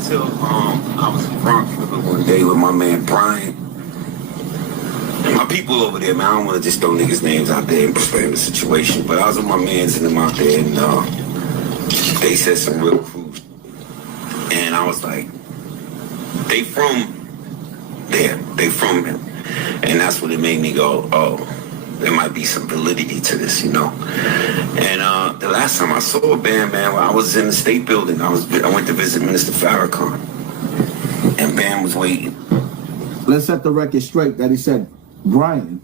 until I was in Bronx one day with my man Brian. And my people over there, man, I don't want to just throw niggas' names out there and explain the situation, but I was with my mans and them out there, and they said some real crude. And I was like, they from there, they from him. And that's when it made me go, oh, there might be some validity to this, you know. And the last time I saw a band, man, I was in the state building. I went to visit Minister Farrakhan, and Bam was waiting. Let's set the record straight that he said, Brian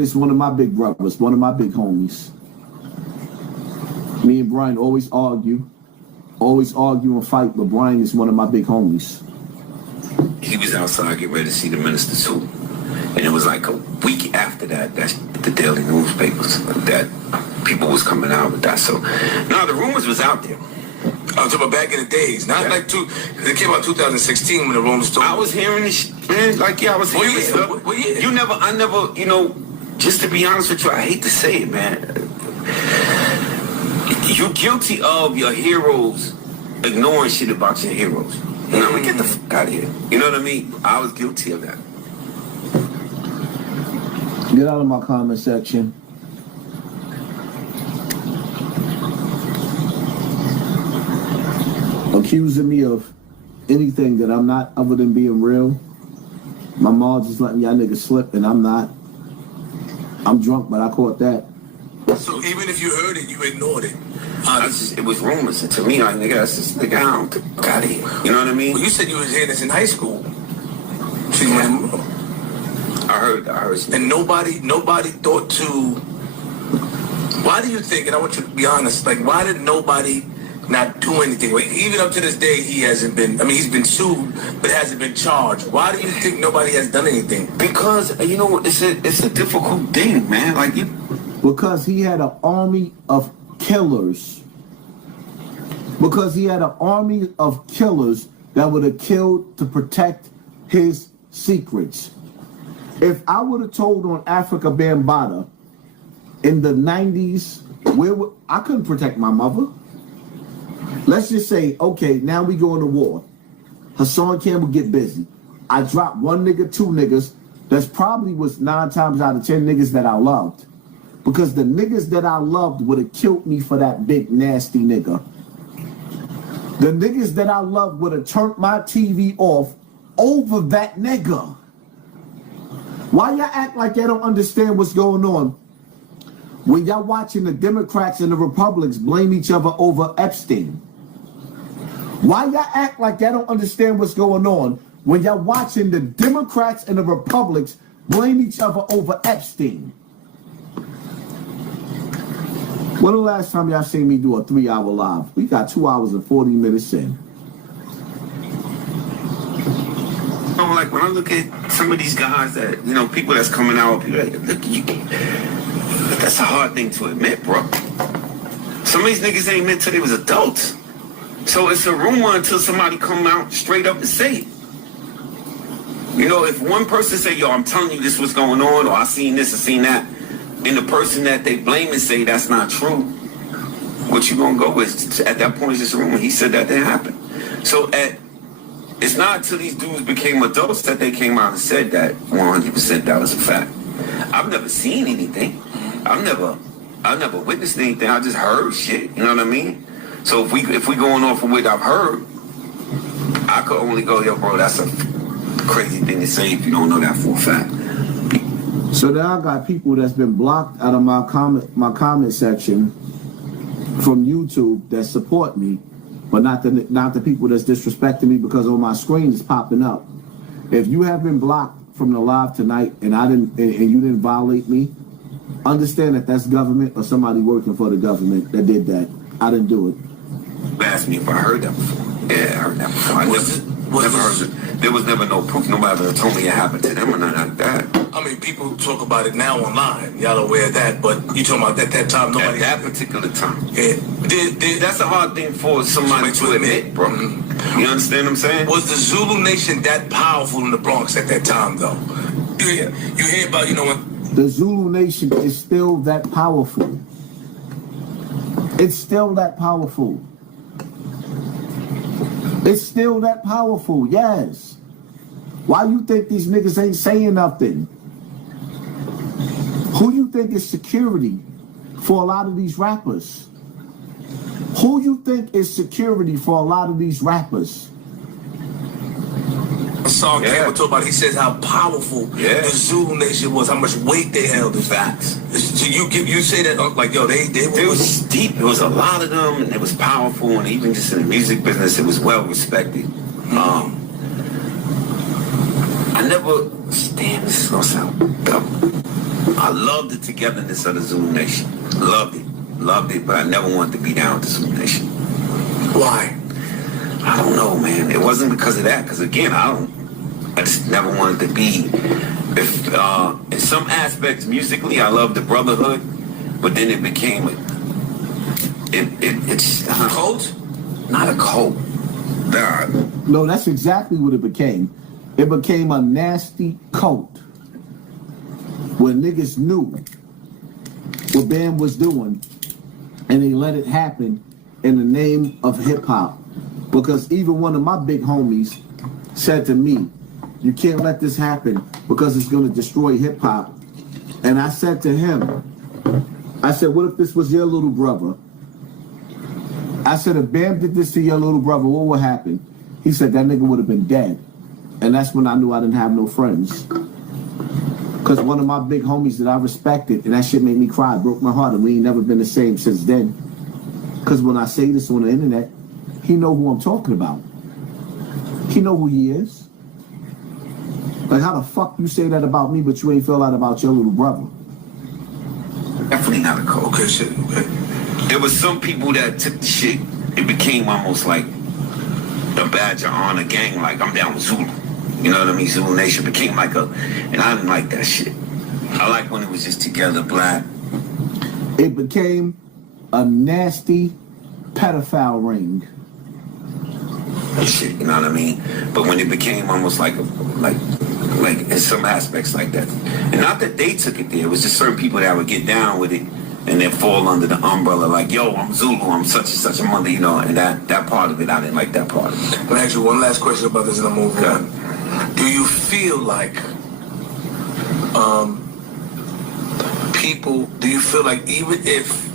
is one of my big brothers, one of my big homies. Me and Brian always argue and fight, but Brian is one of my big homies. He was outside getting ready to see the minister too. And it was like a week after that, the daily newspapers, that people was coming out with that. So, no, the rumors was out there. I'm talking about back in the days, not like it came out 2016 when the Rolling Stones. I was hearing this shit, man. Like, yeah, I was hearing stuff. Well, yeah. I never, you know, just to be honest with you, I hate to say it, man. You're guilty of your heroes ignoring shit about your heroes. You know, I'm gonna get the fuck out of here. You know what I mean? I was guilty of that. Get out of my comment section. Accusing me of anything that I'm not other than being real. My mom just letting y'all niggas slip, and I'm not. I'm drunk, but I caught that. So even if you heard it, you ignored it. It was rumors, and to me, like, nigga, that's just nigga, I don't got it. You know what I mean? Well, you said you was hearing this in high school. So I heard. And nobody thought to. Why do you think? And I want you to be honest. Like, why did nobody not do anything? Even up to this day, he hasn't been. I mean, he's been sued, but hasn't been charged. Why do you think nobody has done anything? Because you know, it's a difficult thing, man. Like you. Because he had an army of killers. Because he had an army of killers that would have killed to protect his secrets. If I would have told on Afrika Bambaataa in the 90s, I couldn't protect my mother. Let's just say, okay, now we go into war. Hassan Campbell get busy. I drop one nigga, two niggas. That's probably was 9 times out of 10 niggas that I loved. Because the niggas that I loved would have killed me for that big nasty nigga. The niggas that I loved would have turned my TV off over that nigga. Why y'all act like y'all don't understand what's going on when y'all watching the Democrats and the Republicans blame each other over Epstein? Why y'all act like y'all don't understand what's going on when y'all watching the Democrats and the Republicans blame each other over Epstein? When the last time y'all seen me do a 3-hour live? We got 2 hours and 40 minutes in. Like when I look at some of these guys that, you know, people that's coming out, people like, look, that's a hard thing to admit, bro. Some of these niggas ain't meant till they was adults. So it's a rumor until somebody come out straight up and say it. You know, if one person say, yo, I'm telling you this was going on, or I seen this or seen that, and the person that they blame and say that's not true, what you gonna go with? At that point, it's just a rumor. He said that didn't happen. So it's not until these dudes became adults that they came out and said that 100% that was a fact. I've never seen anything. I've never witnessed anything. I just heard shit. You know what I mean? So if we going off of what I've heard, I could only go, yo, bro, that's a crazy thing to say if you don't know that for a fact. So now I got people that's been blocked out of my comment section from YouTube that support me, but not the people that's disrespecting me because on my screen is popping up. If you have been blocked from the live tonight and you didn't violate me, understand that that's government or somebody working for the government that did that. I didn't do it. You asked me if I heard that before. Yeah, I heard that before. I never heard it. There was never no proof. Nobody ever told me it happened to them or nothing like that. I mean, people talk about it now online. Y'all aware of that, but you talking about that time, nobody. At that particular time. Yeah. That's a hard thing for somebody to admit, bro. You understand what I'm saying? Was the Zulu Nation that powerful in the Bronx at that time, though? You hear about, you know, when the Zulu Nation is still that powerful. It's still that powerful. It's still that powerful, yes. Why you think these niggas ain't saying nothing? Who you think is security for a lot of these rappers? Who you think is security for a lot of these rappers? I saw Campbell talk about. He says how powerful the Zulu Nation was, how much weight they held. In facts. So you say that like yo, they was deep. It was a lot of them, and it was powerful, and even just in the music business, it was well respected. I never. Damn, this is gonna sound dumb. I loved the togetherness of the Zulu Nation. Loved it, but I never wanted to be down with the Zulu Nation. Why? I don't know, man. It wasn't because of that. Because again, I just never wanted to be. If in some aspects, musically, I love the brotherhood, but then it became it's a cult. Not a cult. Nah. No, that's exactly what it became. It became a nasty cult where niggas knew what Bam was doing, and they let it happen in the name of hip hop. Because even one of my big homies said to me, you can't let this happen because it's going to destroy hip hop. And I said to him, I said, what if this was your little brother? I said, if Bam did this to your little brother, what would happen? He said, that nigga would have been dead. And that's when I knew I didn't have no friends. Because one of my big homies that I respected, and that shit made me cry, broke my heart, and we ain't never been the same since then. Because when I say this on the internet, he know who I'm talking about. He know who he is. Like, how the fuck you say that about me, but you ain't feel that about your little brother? Definitely not a cult. Okay, shit. Okay. There was some people that took the shit. It became almost like the badge of honor gang. Like, I'm down with Zulu. You know what I mean? Zulu Nation became like a, and I didn't like that shit. I like when it was just together, black. It became a nasty pedophile ring. Shit, you know what I mean? But when it became almost like in some aspects like that, and not that they took it there, it was just certain people that would get down with it and then fall under the umbrella like, yo, I'm Zulu, I'm such and such a mother, you know, and that part of it, I didn't like that part of it. I'm gonna ask you one last question about this and I'm moving on. Do you feel like do you feel like even if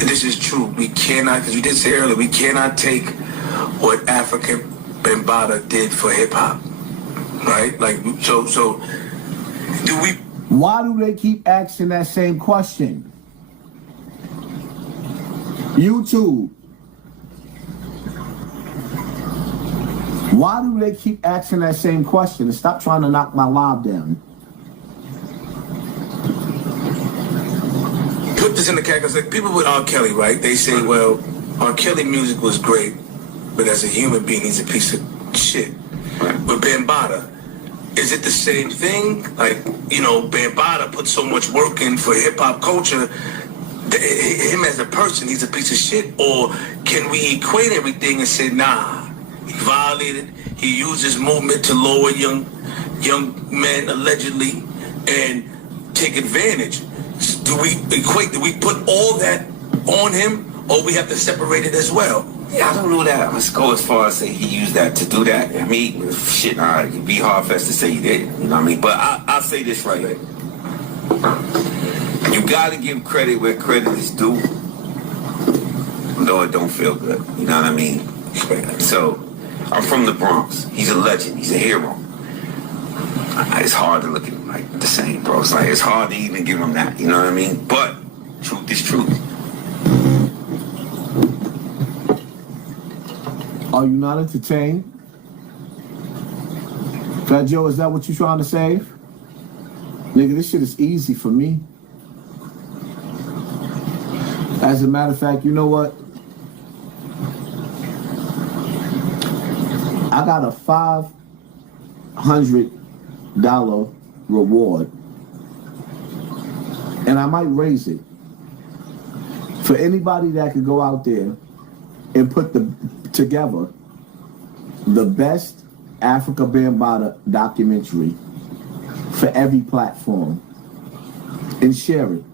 this is true, we cannot, because you did say earlier, we cannot take what Afrika Bambaataa did for hip hop, right? Like, so do we? Why do they keep asking that same question? YouTube. Why do they keep asking that same question? And stop trying to knock my live down. Put this in the cat, because like people with R. Kelly, right? They say, well, R. Kelly music was great, but as a human being, he's a piece of shit. With Bambaataa, is it the same thing? Like, you know, Bambaataa put so much work in for hip hop culture. Him as a person, he's a piece of shit. Or can we equate everything and say, nah, he violated, he used his movement to lower young men allegedly and take advantage? Do we put all that on him, or we have to separate it as well? Yeah, I don't know that. Let's go as far as say he used that to do that. I mean, shit, it'd be hard for us to say he did. You know what I mean? But I'll say this right here. You gotta give credit where credit is due, though it don't feel good. You know what I mean? So, I'm from the Bronx. He's a legend. He's a hero. It's hard to look at him like the same, bro. It's like, it's hard to even give him that. You know what I mean? But truth is truth. Are you not entertained? Fat Joe, is that what you're trying to say? Nigga, this shit is easy for me. As a matter of fact, you know what? I got a $500 reward, and I might raise it for anybody that could go out there and put together the best Afrika Bambaataa documentary for every platform and share it.